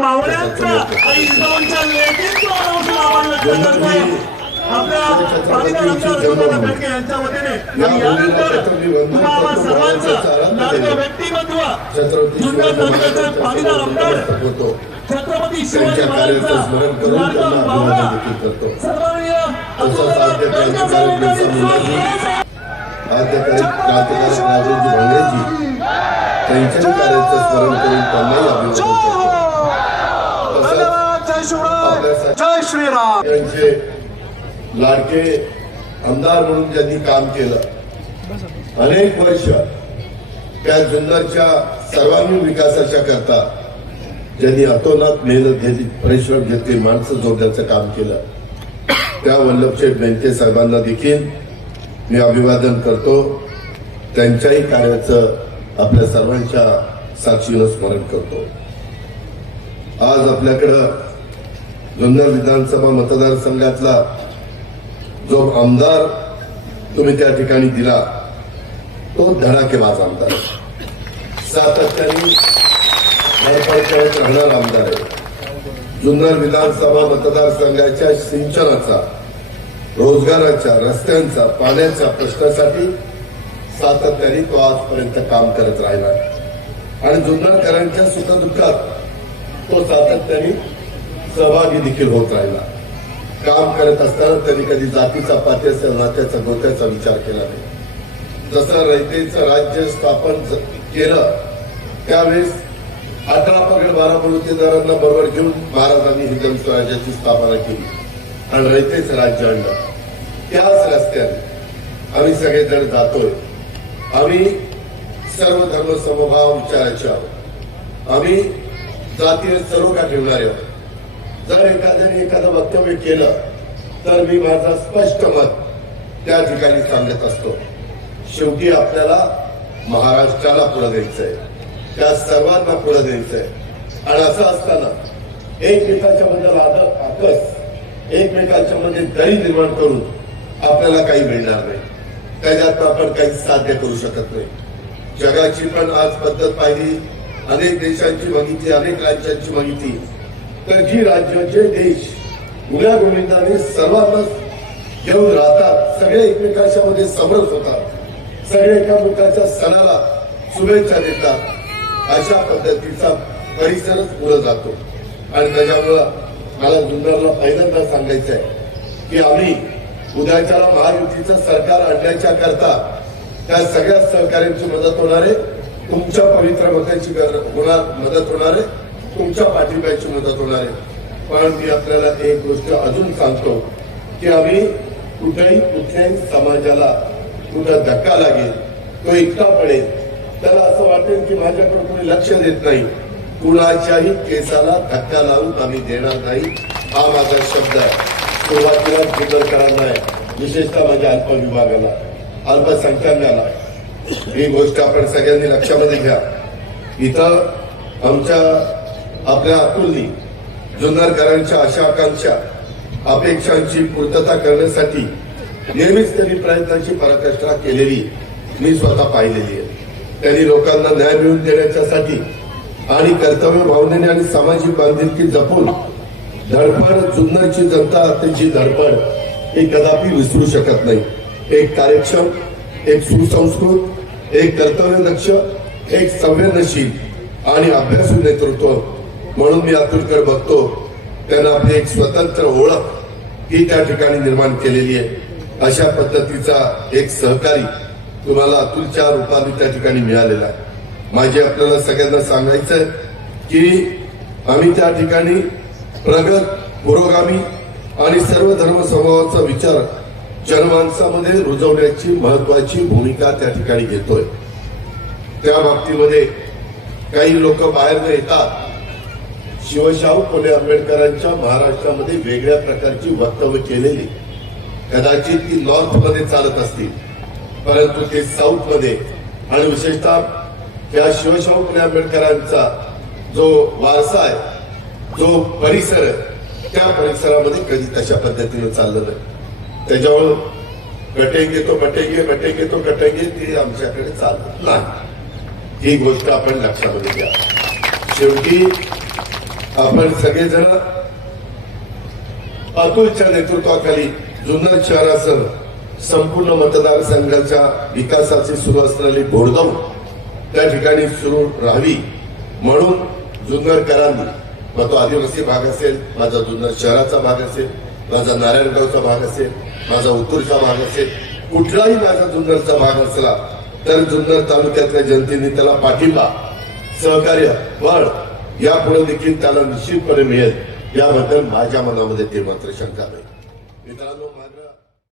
मावळ्यांचा जिजाऊंच्या लेखीचा आपल्या पाणीदार आमदार रघुनाथ बेडके यांच्या वतीने. आणि यानंतर तुम्हा आम्हा सर्वांचं लाडकं व्यक्तिमत्व जुन्नर तालुक्याचे पाणीदार आमदार होतो छत्रपती शिवाजी त्यांच्या महाराजांचा करून लाडका मावळा क्रांतिकारक राजेंद्र भांगरेजी त्यांच्याही कार्याचं स्मरण करून त्यांनाही अभिवादन करतो. जय शिवराय जय श्रीराम. यांचे लाडके आमदार म्हणून ज्यांनी काम केलं अनेक वर्ष त्या जुन्नरच्या सर्वांगीण विकासाच्या करता ज्यांनी अतोनात मेहनत घेतली परिश्रम घेतले माणसं जोडण्याचं काम केलं. त्या वल्लभशेठ बँके साहेबांना देखील मी अभिवादन करतो. त्यांच्याही कार्याचं आपल्या सर्वांच्या साक्षीनं स्मरण करतो. आज आपल्याकडं जुन्नर विधानसभा मतदारसंघातला जो आमदार तुम्ही त्या ठिकाणी दिला तो धडाकेबाज आमदार सातत्याने करत राहणार आमदार आहे. जुन्नर विधानसभा मतदारसंघाच्या सिंचनाचा रोजगाराच्या रस्त्यांचा पाण्याच्या प्रश्नासाठी सातत्याने तो आजपर्यंत काम करत राहिला. आणि जुन्नरकरांच्या सुखदुःखात तो सातत्याने सहभागी देखील होत राहिला. काम करत असताना त्यांनी कधी जातीचा पात्याचा नात्याचा गोत्याचा विचार केला नाही. जसं रयतेचं राज्य स्थापन केलं त्यावेळेस अठरा पगड बारा बलुतेदारांना बरोबर घेऊन महाराजांनी हिंदवी स्वराज्याची स्थापना केली आणि रयतेचं राज्य आणलं. त्याच रस्त्याने आम्ही सगळेजण जातोय. आम्ही सर्व धर्म समभाव विचारायचे आहोत. आम्ही जातीय सरोखा ठेवणारे आहोत. जर एखाद्याने एखादं वक्तव्य केलं तर मी माझं स्पष्ट मत त्या ठिकाणी सांगत असतो. शेवटी आपल्याला महाराष्ट्राला पुढे द्यायचंय त्या सर्वांना पुढे द्यायचंय आणि असं असताना एकमेकांच्या मध्ये आदर आकस एकमेकांच्या मध्ये दरी निर्माण करून आपल्याला काही मिळणार नाही. त्याच्यात आपण काही साध्य करू शकत नाही. जगाची पण आज पद्धत पाहिली. अनेक देशांची बघितली अनेक राज्यांची बघितली तर जी राज्याचे देश उद्या गोविंदाने सर्वांना घेऊन राहतात. सगळे एकमेकांच्या मध्ये समरस होतात. सगळे एकामेकाच्या सणाला शुभेच्छा देतात. अशा पद्धतीचा परिसरच पुढे जातो. आणि त्याच्यामुळं मला जुन्नरला पहिल्यांदा सांगायचं आहे की आम्ही उद्याच्याला महायुतीचं सरकार आणण्याच्या करता त्या सगळ्या सहकार्यांची मदत होणार आहे. तुमच्या पवित्र मताची होणार मदत होणार आहे. तुमच्या पाठिंब्याची मदत होणार आहे. पण मी आपल्याला एक गोष्ट अजून सांगतो की आम्ही कुठेही कुठल्याही समाजाला कुठं धक्का लागेल तो एकटा पडेल. त्याला असं वाटेल की माझ्याकडे कोणी लक्ष देत नाही. कुणाच्याही केसाला धक्का लावून आम्ही देणार नाही हा माझा शब्द आहे. सुरुवातीला जिल्हाकरांना आहे विशेषतः माझ्या अल्प विभागाला अल्पसंख्याकांना. ही गोष्ट आपण सगळ्यांनी लक्षामध्ये घ्या. इथं आमच्या आपल्या अतुलनी जुन्नरकरांच्या आशा आकांक्षा अपेक्षांची पूर्तता करण्यासाठी नेहमीच त्यांनी प्रयत्नांची पराकाष्ठा केलेली मी स्वतः पाहिलेली आहे. त्यांनी लोकांना न्याय मिळवून देण्याच्यासाठी आणि कर्तव्य भावनेने आणि सामाजिक बांधिलकी जपून धडपड जुन्नरची जनता त्यांची धडपड हे कदापि विसरू शकत नाही. एक कार्यक्षम एक सुसंस्कृत एक कर्तव्यदक्ष एक संवेदनशील आणि अभ्यासू नेतृत्व म्हणून मी अतुलकर बघतो त्यांना आपली एक स्वतंत्र ओळख ही त्या ठिकाणी निर्माण केलेली आहे. अशा पद्धतीचा एक सहकारी तुम्हाला अतुलच्या रूपाने त्या ठिकाणी मिळालेला आहे. माझे आपल्याला सगळ्यांना सांगायचं की आम्ही त्या ठिकाणी प्रगत पुरोगामी आणि सर्व धर्म समूहाचा विचार जनमानसामध्ये रुजवण्याची महत्वाची भूमिका त्या ठिकाणी घेतोय. त्या बाबतीमध्ये काही लोक बाहेर न येतात शिवशाहू फुले आंबेडकरांच्या महाराष्ट्रामध्ये वेगळ्या प्रकारची वक्तव्य केलेली. कदाचित ती नॉर्थमध्ये चालत असतील. परंतु ते साऊथमध्ये आणि विशेषतः या शिवशाहू फुले आंबेडकरांचा जो वारसा आहे जो परिसर त्या परिसरामध्ये कधी तशा पद्धतीने चाललं नाही. त्याच्यावर गटेंगे तो बटेंगे बटेंगे तो गटेंगे ते आमच्याकडे चालत नाही. ही गोष्ट आपण लक्षामध्ये घ्या शेवटी आपण सगळेजण अतुलच्या नेतृत्वाखाली जुन्नर शहरासह संपूर्ण मतदारसंघाच्या विकासाची सुरू असलेली घोडदौड त्या ठिकाणी सुरू राहावी म्हणून जुन्नरकरांनी मग तो आदिवासी भाग असेल माझा जुन्नर शहराचा भाग असेल माझा नारायणगावचा भाग असेल माझा उत्तूरचा भाग असेल कुठलाही माझा जुन्नरचा भाग असला तर जुन्नर तालुक्यातल्या जनतेने त्याला पाठिंबा सहकार्य बळ यापुढे देखील त्याला निश्चितपणे मिळेल. याबद्दल माझ्या मनामध्ये ते मात्र शंका नाही. मित्रांनो